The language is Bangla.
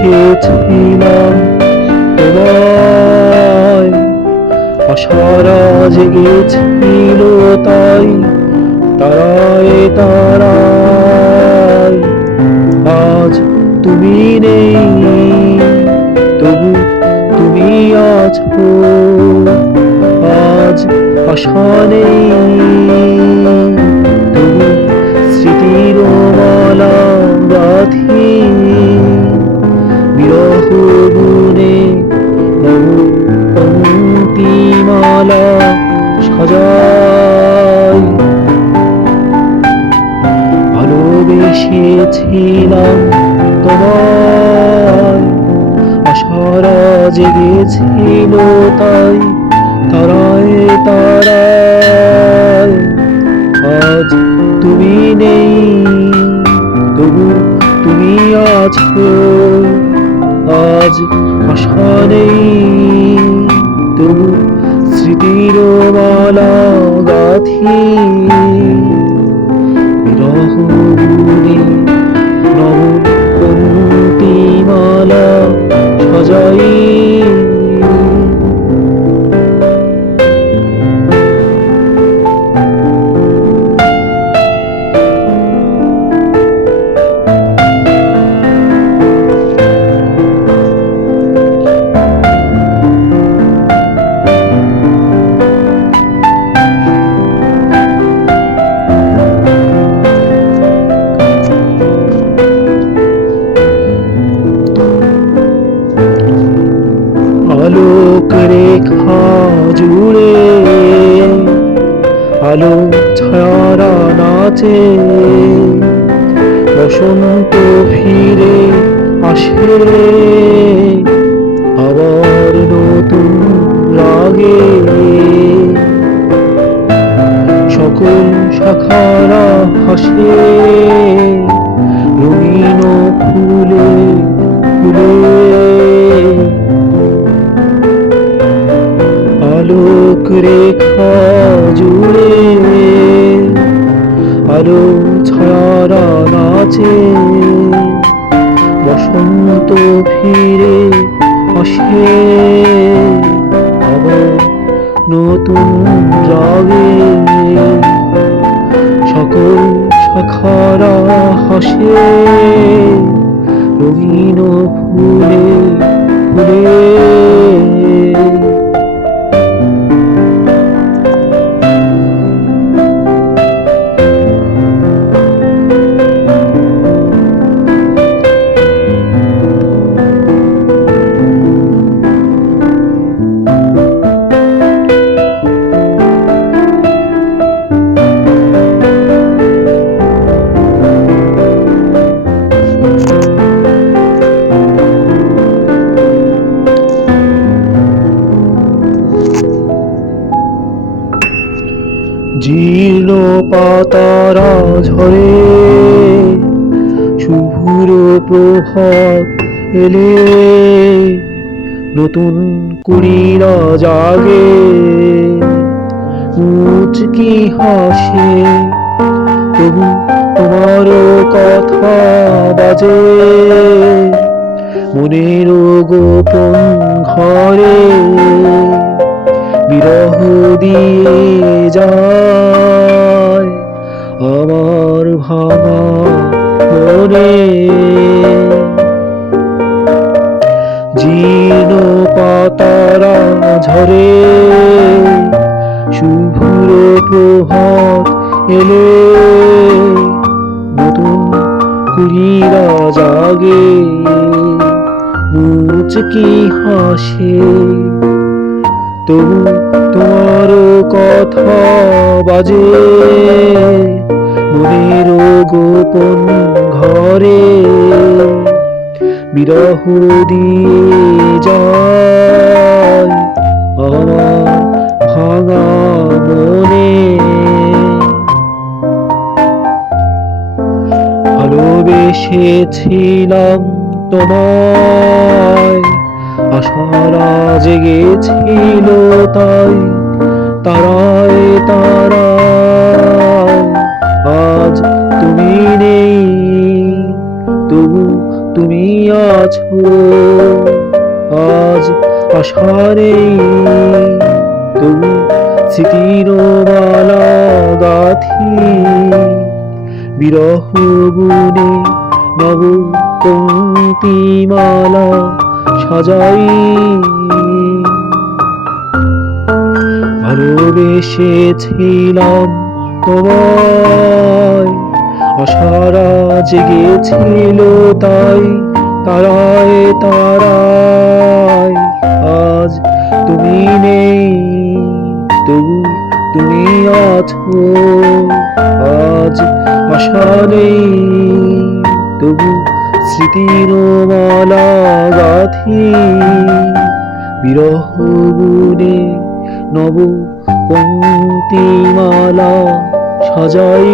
ভালোবেসেছিলাম তোমায় আশারা জেগেছিল তাই, তারায় তারায়। আজ তুমি নেই, তবু তুমি আছো আজ আশা নেই। তবু স্মৃতির মালা গাথি বিরহ ভালোবেসেছিলাম তোমায় আশারা জেগেছিল তাই, তারায় তারায়। আজ তুমি নেই, তবু তুমি আছো। আজ আশা নেই, তবু স্মৃতির মালা গাথি। সাজাই আলোক আলো ছায়ারা নাচে। বসন্ত ফিরে আসে। আবার নতুন রাগে। সকল শাখারা হাসে। রঙিন ফুলে ফুলে। আলোক রেখা জুড়ে আলো ছায়ারা নাচে বসন্ত ফিরে আসে আবার নতুন রাগে সকল শাখারা হাসে রঙিন ফুলে ফুলে জীর্ণ পাতারা ঝরে শুভ্র প্রভাত এলে। নতুন কুড়িরা জাগে মুচকি হাসে। তবু তোমার কথা বাজে, মনের গোপন ঘরে। বিরহ দিয়ে যায় আমার ভাঙা মনে। জীর্ণ পাতারা ঝরে। শুভ্র প্রভাত এলে। নতুন কুড়িরা জাগে। মুচকি হাসে। তবু তোমার কথা বাজে। মনের গোপন ঘরে বিরহ দিয়ে যায় ভাঙা মনে। ভালোবেসেছিলাম তোমায়, আশারা জেগেছিল তাই তারায় তারায় আজ তুমি নেই, তবু তুমি আছো। আজ আশা নেই, তবু স্মৃতির মালা গাথি। বিরহ গুণে নব মালা সাজাই ভালোবেসেছিলাম তোমায়। আশারা জেগেছিল তাই, তারায় তারায়। আজ তুমি নেই, তবু তুমি আছো। আজ আশা নেই, তবু স্মৃতির মালা গাথি। বিরহ গুণে নব পঙ্ক্তিমালা সজাই।